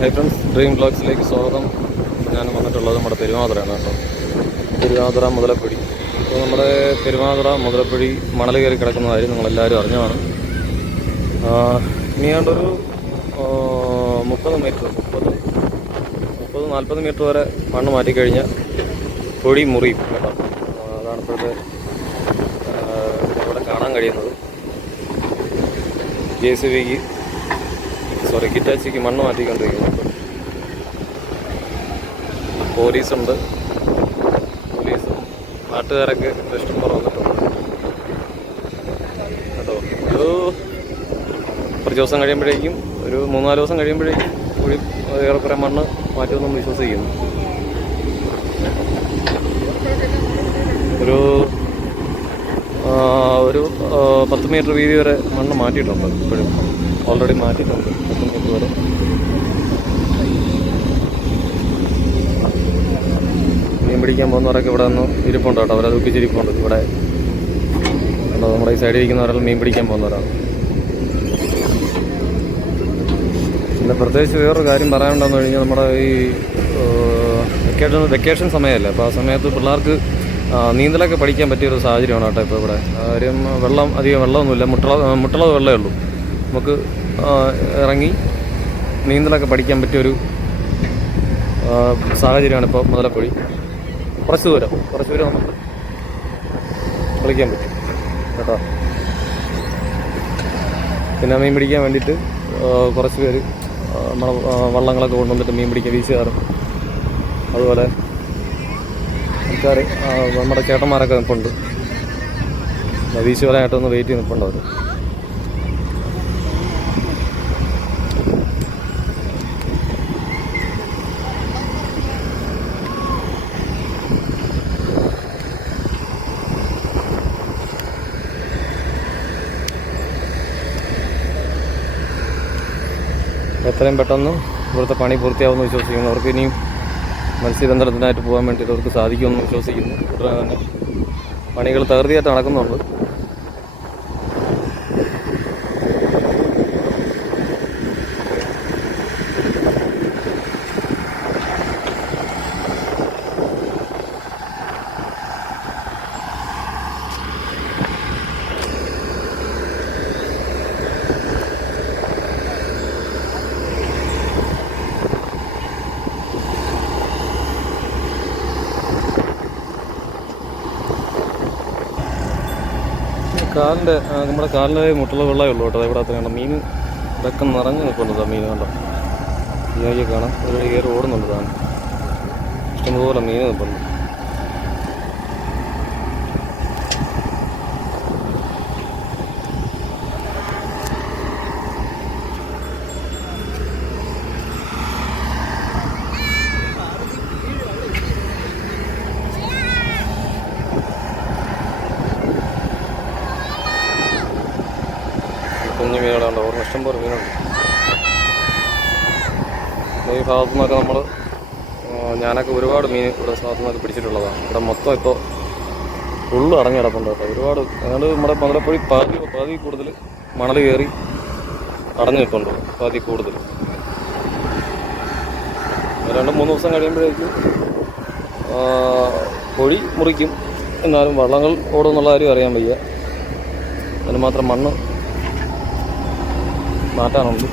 Hi friends, dream ബ്ലോഗ്സിലേക്ക് സ്വാഗതം. ഞാൻ വന്നിട്ടുള്ളത് നമ്മുടെ പെരുമാതുറയാണ് കേട്ടോ. പെരുമാതുറ മുതലപ്പൊടി. അപ്പോൾ നമ്മുടെ പെരുമാതുറ മുതലപ്പൊടി മണൽ കയറി കിടക്കുന്ന കാര്യം നിങ്ങളെല്ലാവരും അറിഞ്ഞതാണ്. ഇനിയാണ്ടൊരു 30 മീറ്റർ 40 മീറ്റർ വരെ മണ്ണ് മാറ്റിക്കഴിഞ്ഞാൽ പൊടി മുറിയും കേട്ടോ. അതാണ് ഇപ്പോഴത്തെ ഇവിടെ കാണാൻ കഴിയുന്നത്. കിറ്റാച്ചിക്ക് മണ്ണ് മാറ്റിക്കൊണ്ടിരിക്കുന്നു. പോലീസും നാട്ടുകാരൊക്കെ ഇഷ്ടം പോലെ വന്നിട്ടുണ്ട് കേട്ടോ. കുറച്ച് ദിവസം കഴിയുമ്പോഴേക്കും, ഒരു 3-4 ദിവസം കഴിയുമ്പോഴേക്കും കൂടി ഏറെക്കുറെ മണ്ണ് മാറ്റുമെന്ന് വിശ്വസിക്കുന്നു. ഒരു 10 മീറ്റർ വീതി വരെ മണ്ണ് മാറ്റിയിട്ടുണ്ട്. ഇപ്പോഴും ഓൾറെഡി മാറ്റിയിട്ടുണ്ട് 10 മീറ്റർ വരെ. മീൻ പിടിക്കാൻ പോകുന്നവരൊക്കെ ഇവിടെ നിന്ന് ഇരിപ്പുണ്ട് കേട്ടോ. അവരത് ദുഃഖിച്ചിരിപ്പുണ്ട്. ഇവിടെ കേട്ടോ, നമ്മുടെ ഈ സൈഡിൽ ഇരിക്കുന്നവരെല്ലാം മീൻ പിടിക്കാൻ പോകുന്നവരാണ്. പിന്നെ പ്രത്യേകിച്ച് വേറൊരു കാര്യം പറയാനുണ്ടെന്ന് കഴിഞ്ഞാൽ, നമ്മുടെ ഈ വെക്കേഷൻ സമയമല്ലേ, അപ്പോൾ ആ സമയത്ത് പിള്ളേർക്ക് നീന്തലൊക്കെ പഠിക്കാൻ പറ്റിയൊരു സാഹചര്യമാണ് കേട്ടോ ഇപ്പോൾ ഇവിടെ. കാര്യം അധികം വെള്ളമൊന്നുമില്ല, മുട്ടളവ് വെള്ളമേ ഉള്ളൂ. നമുക്ക് ഇറങ്ങി നീന്തലൊക്കെ പഠിക്കാൻ പറ്റിയൊരു സാഹചര്യമാണ് ഇപ്പോൾ മുതലപ്പൊടി. കുറച്ച് ദൂരം നമുക്ക് കളിക്കാൻ പറ്റും കേട്ടോ. പിന്നെ മീൻ പിടിക്കാൻ വേണ്ടിയിട്ട് കുറച്ച് പേര് നമ്മുടെ വള്ളങ്ങളൊക്കെ കൊണ്ടുവന്നിട്ട് മീൻ പിടിക്കാൻ വീശുകാറും, അതുപോലെ ആൾക്കാർ നമ്മുടെ ചേട്ടന്മാരൊക്കെ നിൽപ്പുണ്ട്. വീശുവരായിട്ടൊന്ന് വെയിറ്റ് ചെയ്ത് നിൽപ്പുണ്ട് അവർ. എത്രയും പെട്ടെന്ന് ഇവിടുത്തെ പണി പൂർത്തിയാവുമെന്ന് വിശ്വസിക്കുന്നു. അവർക്ക് ഇനിയും മത്സ്യബന്ധനത്തിനായിട്ട് പോകാൻ വേണ്ടിയിട്ട് അവർക്ക് സാധിക്കുമെന്ന് വിശ്വസിക്കുന്നു. ഉടനെ തന്നെ പണികൾ തകൃതിയായിട്ട് നടക്കുന്നുണ്ട്. നമ്മുടെ കാലിൻ്റെ മുട്ടുള്ള വെള്ളമേ ഉള്ളൂ കേട്ടോ. ഇവിടെ അത്രയാണ് മീൻ ഇതൊക്കെ നിറഞ്ഞു നിൽക്കുന്നുണ്ട്. മീൻ കണ്ടോ, ഈ കാണാം. ഒരു കയറി ഓടുന്നുണ്ട്. താൻ ഇഷ്ടംപോലെ മീൻ നിൽപ്പുണ്ട്. കുഞ്ഞു മീനുകളുണ്ട്, ഓർമ്മ ഇഷ്ടംപോലെ മീനുണ്ട്. ഈ ഭാഗത്തു നിന്നൊക്കെ ഞാനൊക്കെ ഒരുപാട് മീൻ ഇവിടെ ഭാഗത്തു നിന്നൊക്കെ പിടിച്ചിട്ടുള്ളതാണ്. ഇവിടെ മൊത്തം ഇപ്പോൾ ഫുള്ള് അടഞ്ഞു കിടപ്പുണ്ട് കേട്ടോ. ഒരുപാട് അതുകൊണ്ട് നമ്മുടെ മുതലപ്പൊടി പാതി കൂടുതൽ മണൽ കയറി അടഞ്ഞു നിൽപ്പുണ്ട്. പാതി കൂടുതൽ 2-3 ദിവസം കഴിയുമ്പോഴേക്കും പൊടി മുറിക്കും. എന്നാലും വള്ളങ്ങൾ ഓടുമെന്നുള്ള കാര്യം അറിയാൻ വയ്യ. അതിന് മാത്രം മണ്ണ് മാറ്റാനുണ്ട്.